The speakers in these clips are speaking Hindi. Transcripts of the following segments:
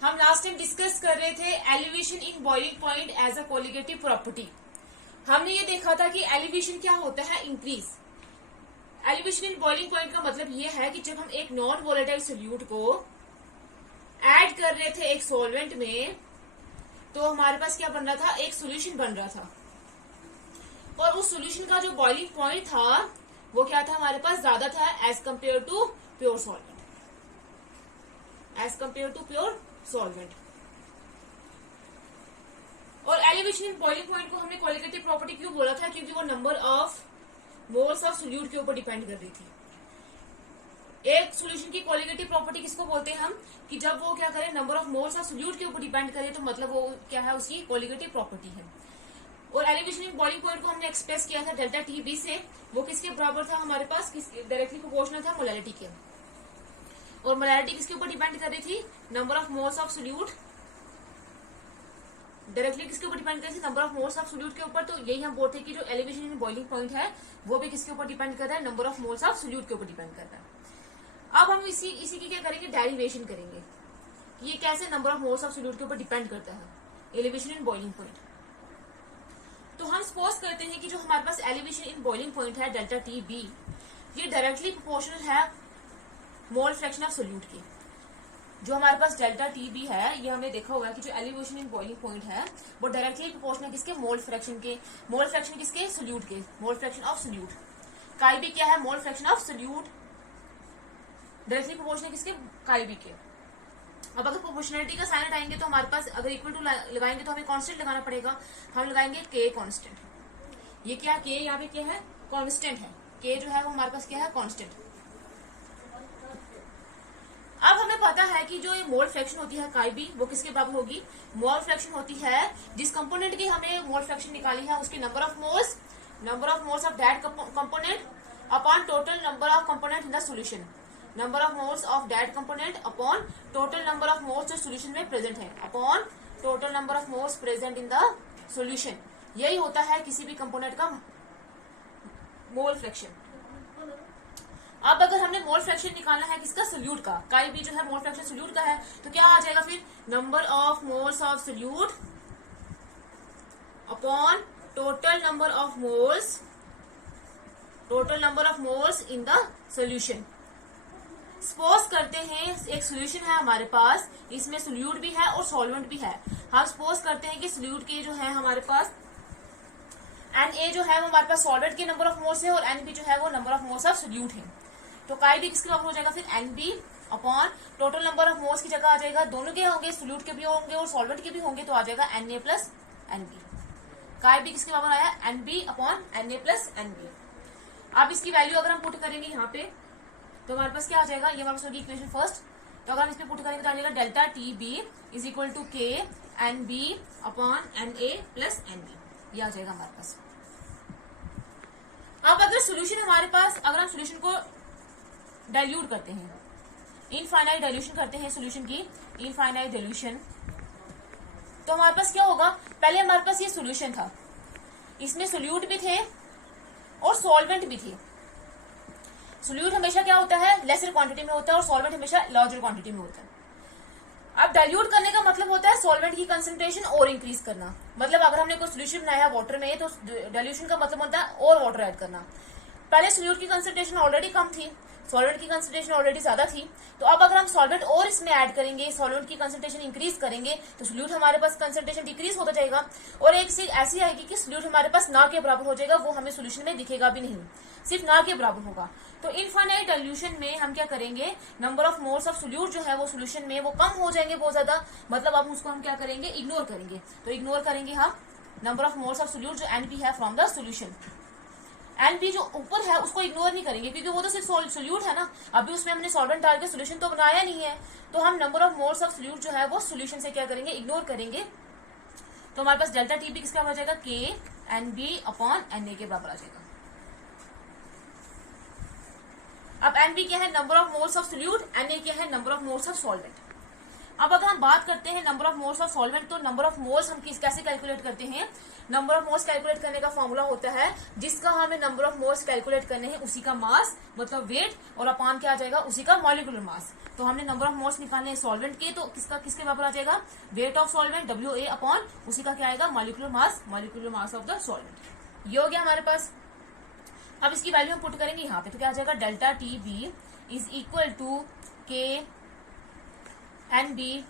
हम लास्ट टाइम डिस्कस कर रहे थे elevation in boiling point as a colligative property. हमने ये देखा था कि एलिवेशन क्या होता है, increase. Elevation in boiling point का मतलब ये है कि जब हम एक नॉन वोलेटाइल सोल्यूट को ऐड कर रहे थे एक सॉल्वेंट में, तो हमारे पास क्या बन रहा था, एक सोल्यूशन बन रहा था। और उस सोल्यूशन का जो बॉइलिंग पॉइंट था वो क्या था, हमारे पास ज्यादा था as compare to pure solvent, as compare to pure solvent. और एलिवेशन इन बॉइलिंग पॉइंट को हमने क्वालिटेटिव प्रॉपर्टी क्यों बोला था, क्योंकि वो number of moles of solute के ऊपर डिपेंड कर रही थी। एक सोल्यूशन की क्वालिटेटिव प्रॉपर्टी किसको बोलते हैं हम, कि जब वो क्या करे, number of moles of solute के ऊपर डिपेंड करे, तो मतलब वो क्या है, उसकी क्वालिटेटिव प्रॉपर्टी है। और एलिवेशन इन बॉइलिंग पॉइंट को हमने एक्सप्रेस किया था डेल्टा टी बी से। वो किसके बराबर था हमारे पास, डायरेक्टली प्रोपोर्शनल था मोलैरिटी के। और मोलैरिटी किसके ऊपर डिपेंड कर रही थी, number of moles of solute. Directly किसके ऊपर डिपेंड कर रही थी, number of moles of solute के ऊपर। तो यही हम बोलते हैं कि जो एलिवेशन इन बॉइलिंग पॉइंट है वो भी किसके ऊपर डिपेंड कर रहा है, number of moles of solute के ऊपर डिपेंड करता है। अब हम इसी की क्या करेंगे, डेरिवेशन करेंगे कि ये कैसे number of moles of solute के ऊपर डिपेंड करता है एलिवेशन इन बॉइलिंग पॉइंट। तो हम सपोज करते हैं कि जो हमारे पास एलिवेशन इन बॉइलिंग पॉइंट है डेल्टा टी बी, ये डायरेक्टली प्रोपोर्शनल है मोल फ्रैक्शन ऑफ सोल्यूट की। जो हमारे पास डेल्टा टी बी है, ये हमने देखा हुआ है कि जो एलिवेशन इन बॉइलिंग पॉइंट है वो डायरेक्टली प्रोपोर्शनल किसके, मोल फ्रैक्शन के। मोल फ्रैक्शन किसके, सोल्यूट के, मोल फ्रैक्शन ऑफ सोल्यूट। काई बी क्या है, mole fraction of solute, directly proportional किसके, काई बी के। अब अगर प्रोपोर्शनलिटी का साइन हटाएंगे तो हमारे पास अगर इक्वल टू लगाएंगे तो हमें कांस्टेंट लगाना पड़ेगा। हम लगाएंगे के कांस्टेंट। ये क्या, के यहाँ पे क्या है, कांस्टेंट है। के जो है वो हमारे पास क्या है, कांस्टेंट। अब हमें पता है कि जो ये मोल फ्रैक्शन होती है काई बी, वो किसके बराबर होगी, मोल फ्रैक्शन होती है जिस कंपोनेंट की हमें मोल फ्रैक्शन निकाली है उसकी number of moles of that component upon total number of component in the solution. Number of moles of that component upon total number of moles जो सोल्यूशन में प्रेजेंट है, upon total number of moles present in the solution. यही होता है किसी भी कंपोनेंट का मोल फ्रैक्शन। अब अगर हमने मोल फ्रैक्शन निकालना है किसका, सोल्यूट का, काई बी जो है मोल फ्रैक्शन सोल्यूट का है, तो क्या आ जाएगा फिर, number of moles of solute upon total number of moles in the solution. Suppose करते हैं एक सोल्यूशन है हमारे पास, इसमें सोल्यूट भी है और सॉल्वेंट भी है। हम सपोज करते हैं कि सोल्यूट के जो है हमारे पास Na जो है वो हमारे पास सॉल्वेंट के नंबर ऑफ मोल्स है, और Nb जो है वो number of moles of solute है। तो काई भी किसके बराबर हो जाएगा फिर, Nb upon total number of moles की जगह आ जाएगा, दोनों के होंगे, सोल्यूट के भी होंगे और सॉल्वेंट के भी होंगे, तो आ जाएगा Na प्लस Nb। काई भी किसके बराबर आया, Nb upon Na plus Nb। अब इसकी वैल्यू अगर हम पुट करेंगे यहाँ पे तो हमारे पास क्या आ जाएगा, ये हमारे पास होगी इक्वेशन फर्स्ट। तो अगर हम इसमें पुट करेंगे तो आ जाएगा delta T B is equal to K N B upon N A plus N B. ये आ जाएगा हमारे पास। अब अगर सोल्यूशन हमारे पास, अगर हम सोल्यूशन को डाइल्यूट करते हैं, इनफाइनाइट डाइल्यूशन करते हैं सोल्यूशन की, इनफाइनाइट डाइल्यूशन, तो हमारे पास क्या होगा, पहले हमारे पास ये सोल्यूशन था, इसमें सोल्यूट भी थे और सॉल्वेंट भी थे। सोल्यूट हमेशा क्या होता है, लेसर क्वांटिटी में होता है, और सॉल्वेंट हमेशा लार्जर क्वांटिटी में होता है। अब डाइल्यूट करने का मतलब होता है सॉल्वेंट की कंसंट्रेशन और इंक्रीज करना। मतलब अगर हमने कोई सोल्यूशन बनाया है वाटर में, तो डाइल्यूशन का मतलब होता है और वाटर ऐड करना। पहले सोल्यूट की कंसंट्रेशन ऑलरेडी कम थी, सॉल्वेंट की कंसंट्रेशन ऑलरेडी ज्यादा थी, तो अब अगर हम सॉल्वेंट और इसमें ऐड करेंगे, सॉल्वेंट की कंसंट्रेशन इंक्रीज करेंगे, तो सोल्यूट हमारे पास कंसंट्रेशन डिक्रीज होता जाएगा, और एक चीज ऐसी आएगी कि सोल्यूट हमारे पास ना के बराबर हो जाएगा, वो हमें सोल्यूशन में दिखेगा भी नहीं, सिर्फ ना के बराबर होगा। तो इनफाइनाइट डाइल्यूशन में हम क्या करेंगे, number of moles of solute जो है वो सोल्यूशन में वो कम हो जाएंगे बहुत ज्यादा, मतलब अब उसको हम क्या करेंगे, इग्नोर करेंगे। तो इग्नोर करेंगे हम number of moles of solute जो Np है फ्रॉम द सोल्यूशन। Np जो ऊपर है उसको इग्नोर नहीं करेंगे, क्योंकि वो तो सिर्फ सोल्यूट है ना, अभी उसमें हमने सॉल्वेंट डाल के सोल्यूशन तो बनाया नहीं है, तो हम number of moles of solute जो है वो सोल्यूशन से क्या करेंगे, इग्नोर करेंगे। तो हमारे पास डेल्टा टी बी किसका बराबर आ जाएगा, K N B upon N A के बराबर आ जाएगा। अब Nb क्या है, number of moles of solute, Na क्या है, number of moles of solvent. अब अगर हम बात करते हैं number of moles of solvent, तो नंबर ऑफ मोल्स हम कैसे कैलकुलेट करते हैं, नंबर ऑफ मोल्स कैलकुलेट करने का फॉर्मूला होता है, जिसका हमें नंबर ऑफ मोल्स कैलकुलेट करने हैं उसी का मास मतलब वेट, और अपान क्या आ जाएगा, उसी का मॉलिक्यूलर मास। तो हमने नंबर ऑफ मोल्स निकालने सॉल्वेंट के, तो किसके बराबर आ जाएगा, weight of solvent WA upon उसी का क्या आएगा, molecular mass of the solvent. ये हो गया हमारे पास। अब इसकी वैल्यू हम पुट करेंगे यहाँ पे, तो क्या आ जाएगा, delta TB is equal to KNB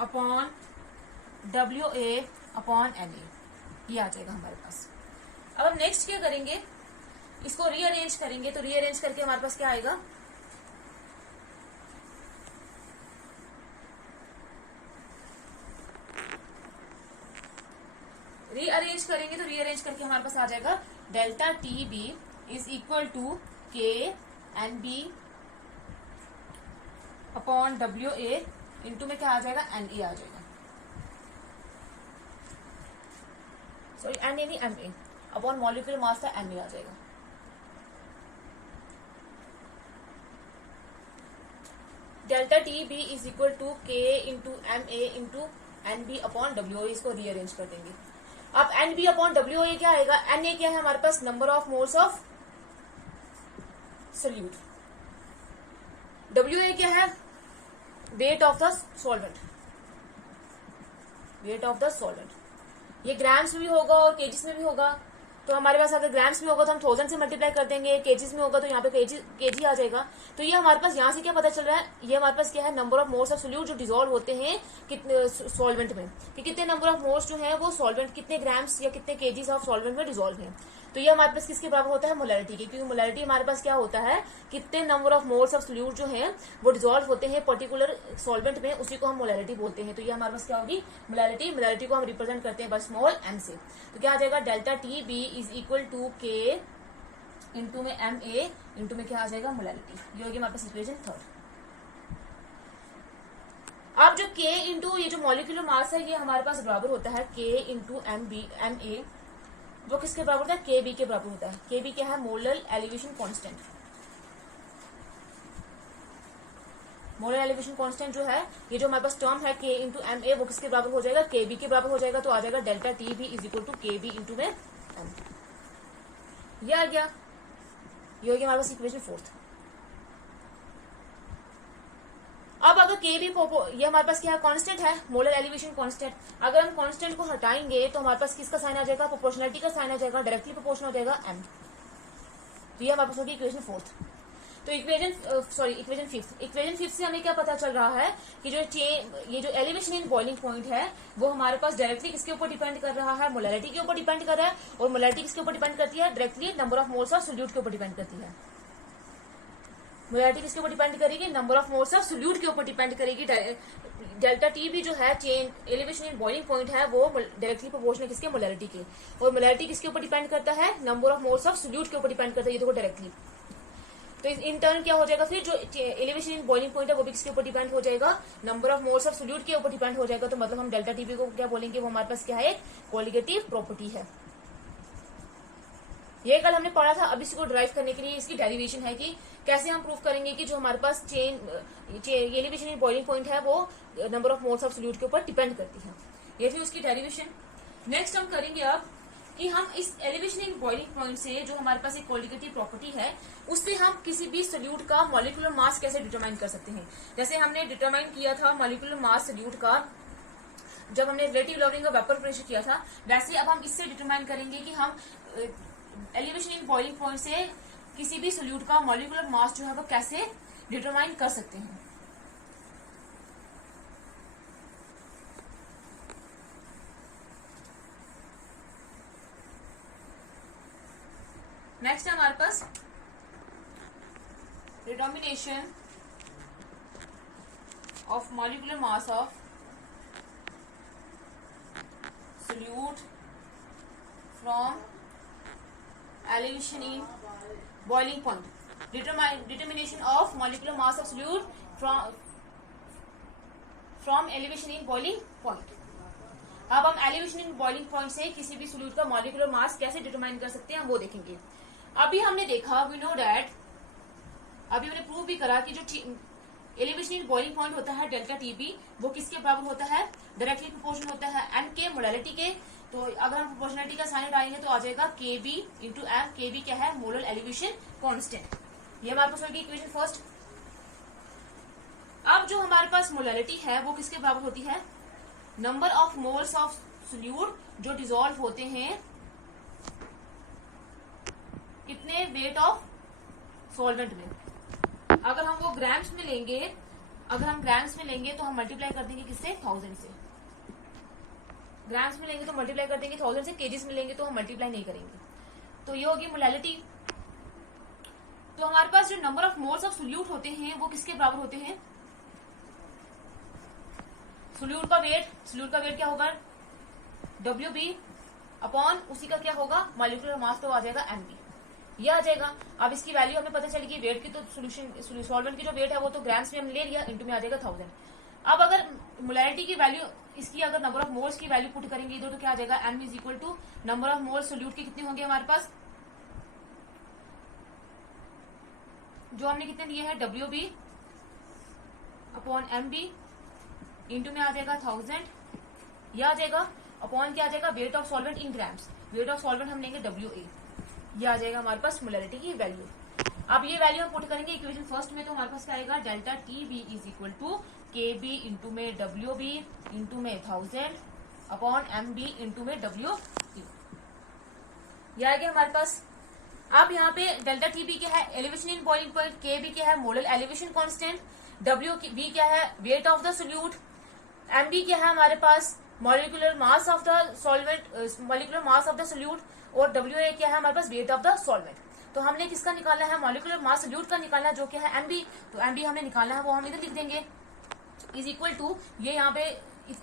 upon WA upon NA, ये आ जाएगा हमारे पास। अब हम नेक्स्ट क्या करेंगे, इसको रीअरेंज करेंगे, तो रीअरेंज करके हमारे पास क्या आएगा, रीअरेंज करेंगे तो रीअरेंज करके हमारे पास आ जाएगा delta TB is equal to KNB upon WA into में क्या आ जाएगा, NA आ जाएगा, सॉरी NA नहीं MA अपॉन मॉलिक्यूलर मास था MA आ जाएगा। Delta TB is equal to K into MA into NB upon WA, इसको रीअरेंज कर देंगे। अब NB अपॉन WA क्या आएगा, NA क्या है हमारे पास, number of moles of solute, WA क्या है, weight of the solvent, weight of the solvent. ये ग्राम्स में भी होगा और केजीस में भी होगा, तो हमारे पास अगर ग्राम्स में होगा तो हम 1000 से मल्टीप्लाई कर देंगे, केजीस में होगा तो यहाँ पे केजी आ जाएगा। तो ये हमारे पास यहाँ से क्या पता चल रहा है, ये हमारे पास क्या है, number of moles of solute जो डिसॉल्व होते हैं कितने सॉल्वेंट में, कि कितने नंबर ऑफ मोल्स जो है वो सॉल्वेंट, कितने ग्राम्स या कितने केजीस ऑफ सॉल्वेंट में डिसॉल्व है। तो ये हमारे पास किसके बराबर होता है, मोलैरिटी के, क्योंकि मोलैरिटी हमारे पास क्या होता है, कितने number of moles of solute जो है वो डिसॉल्व होते हैं पर्टिकुलर सॉल्वेंट में, उसी को हम मोलैरिटी बोलते हैं। तो ये हमारे पास क्या होगी, मोलैरिटी। मोलैरिटी को हम रिप्रेजेंट करते हैं बस स्मॉल m से। तो क्या आ जाएगा, delta TB is equal to K into में MA इंटू में क्या आ जाएगा, मोलैरिटी। ये होगी हमारे पास इक्वेशन 3। अब जो K इंटू ये जो मॉलिक्यूलर मास है ये हमारे पास बराबर होता है K इंटू MA, वो किसके बराबर होता है, KB के बराबर होता है। KB क्या है, molar elevation constant. Molar elevation constant जो है, ये जो हमारे पास टर्म है K इंटू MA, वो किसके बराबर हो जाएगा, KB के बराबर हो जाएगा। तो आ जाएगा delta TB is equal to KB into में M। ये आ गया, ये हो गया हमारे पास इक्वेशन 4। अब अगर KB ये हमारे पास क्या है, कांस्टेंट है, मोलर एलिवेशन कांस्टेंट। अगर हम कांस्टेंट को हटाएंगे तो हमारे पास किसका साइन आ जाएगा, प्रोपोर्शनलिटी का साइन आ जाएगा, डायरेक्टली प्रोपोर्शनल हो जाएगा M। तो ये हमारे पास होगी इक्वेशन 4। तो इक्वेशन 5 से हमें क्या पता चल रहा है कि जो ये जो एलिवेशन इन बॉइलिंग पॉइंट है वो हमारे पास डायरेक्टली किसके ऊपर डिपेंड कर रहा है, मोलैरिटी के ऊपर डिपेंड कर रहा है। और मोलैरिटी किसके ऊपर डिपेंड करती है, directly number of moles of solute के ऊपर डिपेंड करती है। मोलैरिटी किसके ऊपर डिपेंड करेगी, number of moles of solute के ऊपर डिपेंड करेगी। डेल्टा TB जो है chain elevation in boiling point है वो डायरेक्टली प्रोपोर्शनल किसके, मोलैरिटी के। और मोलैरिटी किसके ऊपर डिपेंड करता है, number of moles of solute के ऊपर डिपेंड करता है, ये देखो डायरेक्टली। तो इन टर्न क्या हो जाएगा, फिर जो एलिवेशन इन बॉइलिंग पॉइंट है वो भी किसके ऊपर डिपेंड हो जाएगा, number of moles of solute के ऊपर डिपेंड हो जाएगा। तो मतलब हम डेल्टा TB को क्या बोलेंगे, वो हमारे पास क्या है, कोलिगेटिव प्रॉपर्टी है। ये कल हमने पढ़ा था। अब इसको ड्राइव करने के लिए इसकी डेरिवेशन है कि कैसे हम प्रूव करेंगे कि जो हमारे पास एलिवेशन इन बॉइलिंग पॉइंट है वो number of moles of solute के ऊपर डिपेंड करती है। ये थी उसकी डेरिवेशन। नेक्स्ट हम करेंगे अब कि हम इस एलिवेशन इन बॉइलिंग पॉइंट से जो हमारे पास एक कोलिगेटिव प्रॉपर्टी है उससे हम किसी भी सोल्यूट का मॉलिक्यूलर मास कैसे डिटरमाइन कर सकते हैं। जैसे हमने डिटरमाइन किया था मॉलिक्यूलर मास सोल्यूट का जब हमने रिलेटिव लॉवरिंग का वेपर प्रेशर किया था, वैसे अब हम इससे डिटरमाइन करेंगे कि हम एलिवेशन इन बॉइलिंग पॉइंट से किसी भी सोल्यूट का मॉलिक्यूलर मास जो है वो कैसे डिटरमाइन कर सकते हैं। नेक्स्ट है हमारे पास determination of molecular mass of solute from elevation in boiling point. Determination of molecular mass of solute from elevation in boiling point. अब हम elevation in boiling point से किसी भी सोल्यूट का मॉलिक्यूलर मास कैसे डिटरमाइन कर सकते हैं हम वो देखेंगे। अभी हमने देखा वी नो डैट, अभी हमने प्रूव भी करा कि जो एलिवेशन इन बॉइलिंग पॉइंट होता है डेल्टा TB वो किसके बराबर होता है, डायरेक्टली प्रोपोर्शनल होता है M के मोलैरिटी के। तो अगर हम प्रोपोर्शनलिटी का साइन उठाएंगे तो आ जाएगा KB इंटू M। KB क्या है, मोलर एलिवेशन कांस्टेंट। ये हमारे पास होगी इक्वेशन 1। अब जो हमारे पास मोलैलिटी है वो किसके बराबर होती है, number of moles of solute जो डिसॉल्व होते हैं कितने वेट ऑफ सॉल्वेंट में। अगर हम वो ग्राम्स में लेंगे, अगर हम ग्राम्स में लेंगे तो हम मल्टीप्लाई कर देंगे किससे, 1000 से। ग्राम्स में लेंगे तो मल्टीप्लाई कर देंगे 1000 से, केजीस में लेंगे तो हम मल्टीप्लाई नहीं करेंगे। तो ये होगी मोलैलिटी। तो हमारे पास जो number of moles of solute होते हैं वो किसके बराबर होते हैं, सोल्यूट का वेट, सोल्यूट का वेट क्या होगा, WB अपॉन उसी का क्या होगा, मॉलिक्यूलर मास, तो आ जाएगा MB, ये आ जाएगा। अब इसकी वैल्यू हमें पता चलेगी वेट की, तो सोल्यूशन सॉल्वेंट की जो वेट है वो तो ग्राम्स में हमने ले लिया, इंटू में आ जाएगा 1000। अब अगर मोलैलिटी की वैल्यू, इसकी अगर नंबर ऑफ मोल्स की वैल्यू पुट करेंगे इधर, तो क्या आ जाएगा, M is equal to number of moles solute की कितने होंगे हमारे पास, जो हमने कितने दिए हैं, WB अपॉन MB, इंटू में आ जाएगा 1000, यह आ जाएगा, अपॉन क्या आ जाएगा, weight of solvent in grams, weight of solvent हम लेंगे WA, ये आ जाएगा हमारे पास मोलैलिटी की वैल्यू। अब ये वैल्यू हम पुट करेंगे इक्वेशन फर्स्ट में, तो हमारे पास क्या आएगा, delta TB is equal to KB into में WB इंटू में 1000 अपॉन MB इंटू में WA, ये आ गया हमारे पास। अब यहाँ पे डेल्टा TB क्या है, elevation in boiling point, KB क्या है, मोलर एलिवेशन कांस्टेंट, WB क्या है, weight of the solute, MB क्या है हमारे पास, molecular mass of the solvent, molecular mass of the solute, और WA क्या है हमारे पास, वेट ऑफ द सॉल्वेंट। तो हमने किसका निकालना है, मॉलिक्यूलर मास सोल्यूट का निकालना है, जो क्या है MB, तो MB हमने निकालना है, वो हम इधर लिख देंगे, इज इक्वल टू, ये यहाँ पे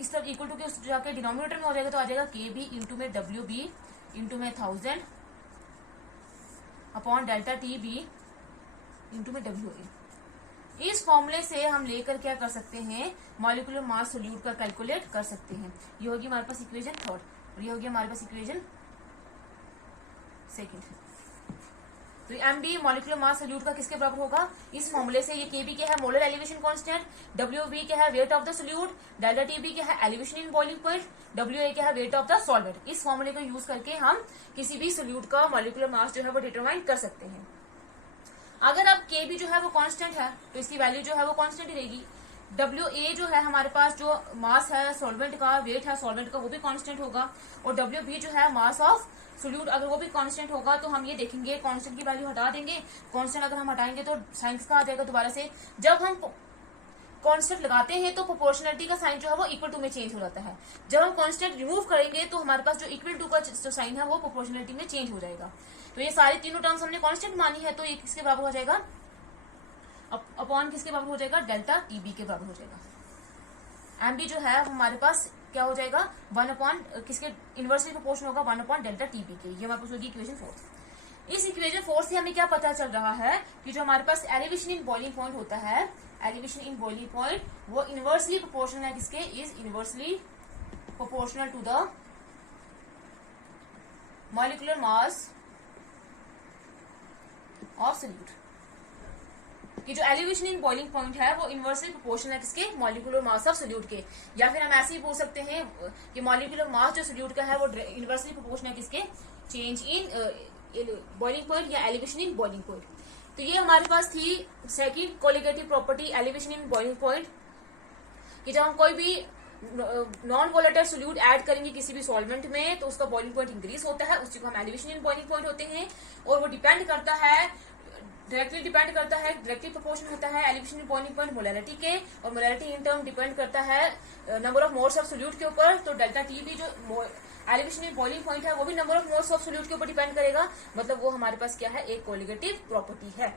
इस तरफ इक्वल टू के जाके डिनोमिनेटर में हो जाएगा, तो आ जाएगा KB इंटू में WB इंटू में 1000 अपॉन डेल्टा TB इंटू में WA। इस फॉर्मूले से हम लेकर क्या कर सकते हैं, मॉलिक्यूलर मास सोल्यूट का कैलकुलेट कर सकते हैं। ये होगी हमारे पास इक्वेशन थर्ड, और ये होगी हमारे पास इक्वेशन सेकंड। तो MB मॉलिक्यूलर मास सोल्यूट का किसके बराबर होगा, इस फॉर्मूले से, ये KB क्या है, मोलर एलिवेशन कांस्टेंट, WB क्या है, weight of the solute, delta TB क्या है, elevation in boiling point, WA क्या है, वेट ऑफ द सॉल्वेंट। इस फॉर्मूले को यूज करके हम किसी भी सोल्यूट का मॉलिक्यूलर मास जो है वो डिटरमाइन कर सकते हैं। अगर अब KB जो है वो कांस्टेंट है, तो इसकी वैल्यू जो है वो कांस्टेंट ही रहेगी। WA जो है हमारे पास, जो मास है सॉल्वेंट का, वेट है सॉल्वेंट का, वो भी कांस्टेंट होगा, और WB जो है मास ऑफ सोल्यूट, अगर वो भी कांस्टेंट होगा, तो हम ये देखेंगे कांस्टेंट की वैल्यू हटा देंगे, कांस्टेंट अगर हम हटाएंगे तो साइन का आ जाएगा दोबारा से। जब हम कांस्टेंट लगाते हैं तो प्रोपोर्शनलिटी का साइन जो है वो इक्वल टू में चेंज हो जाता है, जब हम कांस्टेंट रिमूव करेंगे तो हमारे पास जो इक्वल टू का जो साइन है वो प्रोपोर्शनलिटी में चेंज हो जाएगा। तो ये सारी तीनों टर्म्स हमने कांस्टेंट मानी है, तो ये किसके बराबर हो जाएगा, अपॉन किसके बराबर हो जाएगा, डेल्टा TB के बराबर हो जाएगा। MB जो है हमारे पास क्या हो जाएगा, 1 अपॉन किसके इनवर्सली प्रोपोर्शन होगा, 1 अपॉन डेल्टा TB के। ये हमारे पास होगी इक्वेशन 4। इस इक्वेशन 4 से हमें क्या पता चल रहा है कि जो हमारे पास एलिवेशन इन बॉइलिंग पॉइंट होता है, एलिवेशन इन बॉइलिंग पॉइंट वो इनवर्सली प्रोपोर्शनल है किसके, is inversely proportional to the molecular mass of solute. कि जो एलिवेशन इन बॉइलिंग पॉइंट है वो इनवर्सली प्रोपोर्शनल है किसके, मॉलिक्यूलर मास ऑफ सोल्यूट के। या फिर हम ऐसे ही बोल सकते हैं कि मॉलिक्यूलर मास जो सोल्यूट का है वो इनवर्सली प्रोपोर्शनल है किसके, चेंज इन बॉइलिंग पॉइंट या एलिवेशन इन बॉइलिंग पॉइंट। तो ये हमारे पास थी second colligative property, elevation in boiling point, कि जब हम कोई भी नॉन वोलेटाइल सोल्यूट ऐड करेंगे किसी भी सॉल्वेंट में तो उसका बॉइलिंग पॉइंट इंक्रीज होता है, उसी को हम एलिवेशन इन बॉइलिंग पॉइंट होते हैं। और वो डिपेंड करता है, डायरेक्टली डिपेंड करता है, डायरेक्टली प्रोपोर्शन होता है elevation in boiling point molarity के, और मोलैरिटी इन टर्म डिपेंड करता है number of moles of solute के ऊपर। तो डेल्टा TB जो एलिवेशन इन बॉइलिंग पॉइंट है वो भी number of moles of solute के ऊपर डिपेंड करेगा, मतलब वो हमारे पास क्या है, एक कोलिगेटिव प्रॉपर्टी है।